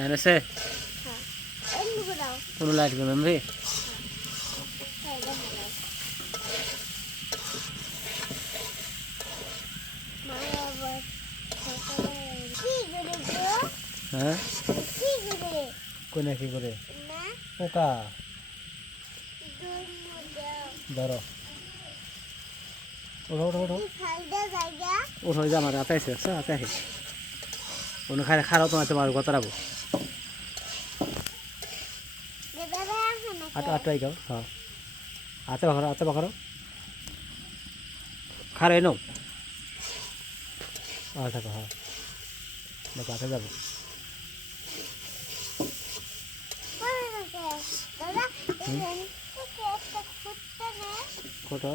এনে সে কোনো লাইট গো মেমরি হ্যাঁ কোনে কি করে পোকা ধরো ওঠো ওঠো ওঠো ওঠো যা আমার হাতে আছে হাতে আছে কোনো খাই খারাপ তোমার তোমার কত রাখবো আটটাই গাও হ্যাঁ হাতে বাখারো খারে নো থাকো হ্যাঁ দেখো হাতে যাবো কোটো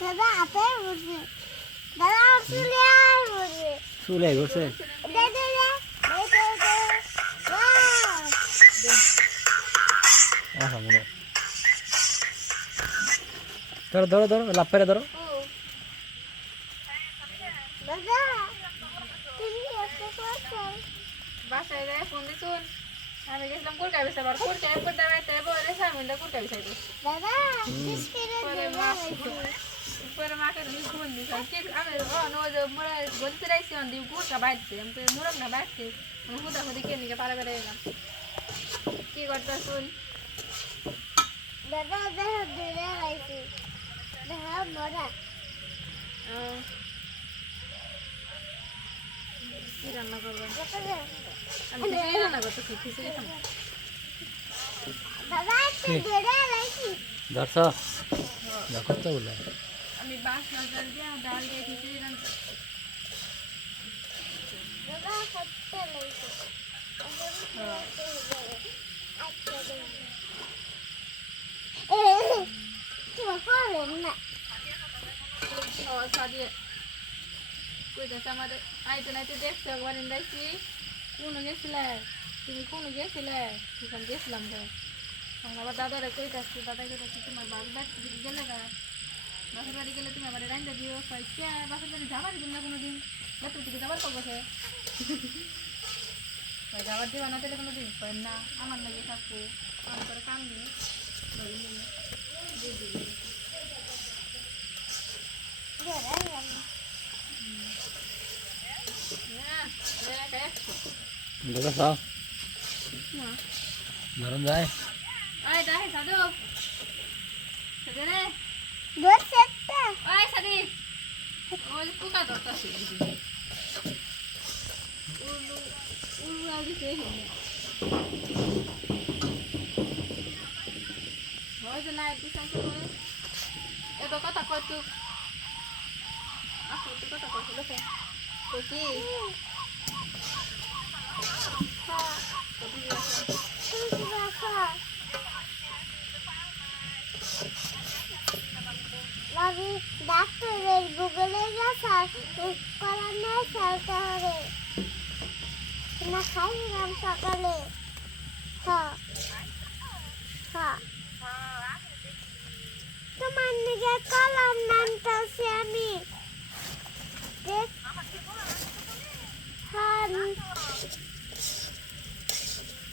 দাদা আপে বসে দাদা চুলে বসে ধরো ধরো ধরো লাভ পেরে ধরো বাসায় যায় ফোন দিছুন আমি গেছিলাম কুরকা বেচতে পার কুরকা একবার দাঁড়াইতে বলে সামনে কুরকা বেচাইতো পরে মাকে ফোন দিছ কি আমি নো যে মোরা বলতে রাইছি অন দি কুরকা বাইতে আমি মুরক না বাইতে আমি হুদা হুদি কে নিকে পারে পারে এলাম কি করতে শুন দাদা দাদা দূরে রাইছি দাদা মোরা কি রান্না করবেন আমি খিচুড়ি রান্না করতেছি খিচুড়ি খাবো দাদা একটু দূরে রাইছি ধরছো দেখো তো বলে আমি বাস নজর দিয়ে ডাল দিয়ে খিচুড়ি রান্না দাদা সত্যি রাইছি কি বলেন না ও সাদিয়ে কইতেছে আমাদের আইতে নাইতে দেখছো একবার ইন্দাইছি কোনো গেছিলে তুমি কোনো গেছিলে সেখানে গেছিলাম তো আবার দাদারা কইতেছি দাদা কইতেছি তোমার বাড়ি বাড়ি গেলে গা বাসের বাড়ি গেলে তুমি আবার রান্না দিও কইছে বাসের বাড়ি যাবার দিন না কোনোদিন বেতন থেকে যাবার কবে যাবার দিবা না তাহলে কোনোদিন কই না আমার লাগে থাকবো আমার করে কাম নেই দেখো সব নরম যায় Ôi, đây, sao được? Sao đây đây? দূর সেটটা Ôi, sao đi? Ôi, cô cả đó tao xỉu gì? Ui, đi thế hả? Rồi, giờ này đi sang cho tôi. Em có tao coi chưa? Tôi có tao coi chưa được không? Cô chi? Tôi đi ra xem. আমি ডাক্তারের গুগলে search করানো search হবে না খাইলাম সকালে হ্যাঁ হ্যাঁ তোমার নিজে কলার নামটা আমি হ্যাঁ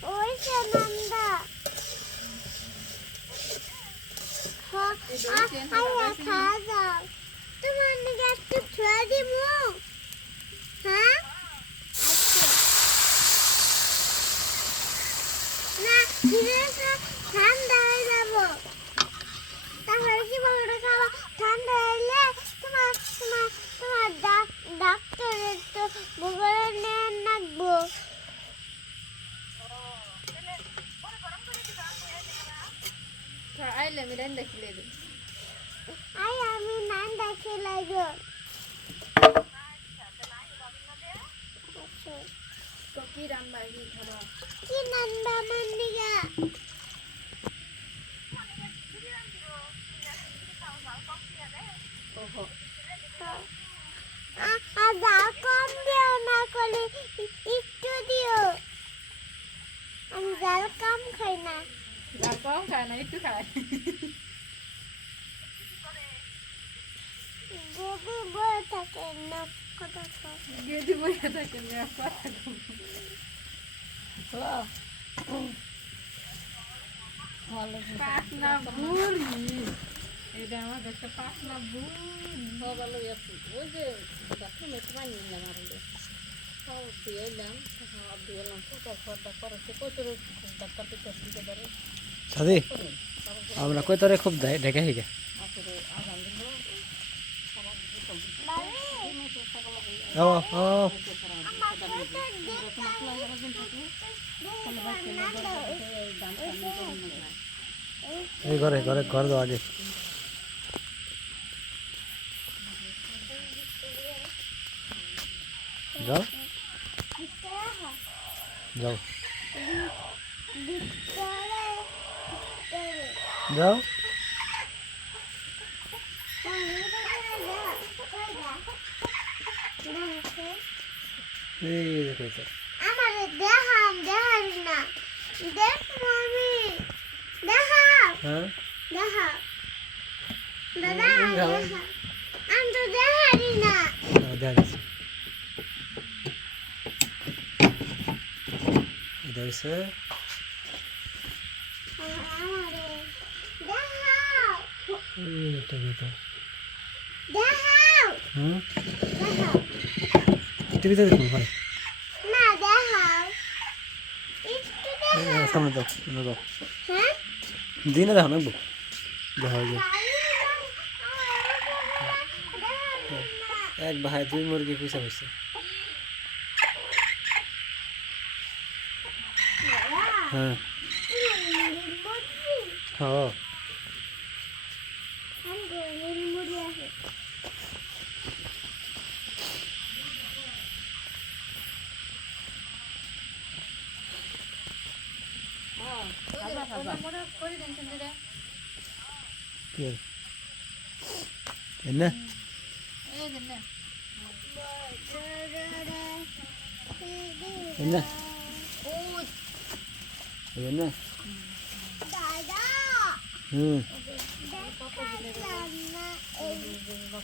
ওই সে নামটা খাওয়া তোমার নাকি একটু ছুঁয়ে দিব হ্যাঁ না ঠান্ডা হয়ে যাব তাহলে কি বলবো খাওয়া ঠান্ডা হলে তোমার তোমার তোমার ডাক্তারের তো গুগলে নিয়ে রাখবো আইলে আমি রান্না খেলে দিই আই আমি নান্দা খেলাই গো তো কি রান্না কি খাবা কি নান্দা মান্নিগা ওহো আদা কম দিও না করে একটু দিও না আর কম খায় না একটু খায় যদি বই থাকে না কথা কয় গেদি বইয়া থাকে না কথা পাখনা বুড়ি এটা আমার একটা পাখনা বুড়ি ভালো আছে ওই যে বাথরুমে পানি নিলাম আর খাওয়া দিয়ে এলাম খাওয়া দিয়ে এলাম ফুটার খাওয়া করেছে কত ডাক্তার পেতে দিতে পারে সাদি আমরা কই তোরে খুব ঢেকে হিগে আসলে আজান দিল ও ও এই ঘরে ঘরে ঘর দাও আগে যাও যাও যাও এই দেখো তো আমার দেখাম দেখাম না দেখ মমি দেখাও হ্যাঁ দেখাও দাদা দেখাও। দেখাও আমি তো দেখারি না দেখা গেছে এটা হচ্ছে আমারে দেখাও এই একটা ভিতর দেখাও হুম দেখাও টিভিতে দেখুন ভাই না দেখাও একটু দেখাও সামনে দাও সামনে দাও হ্যাঁ দিনে দেখো নাকবো দেখা হয়ে যায় এক ভাই দুই মুরগি পয়সা হয়েছে হ্যাঁ হ্যাঁ করে দেন রে কি এনে এই দেন না এনে ওই এনে দাদা হুম দেখালাম না এইগুলো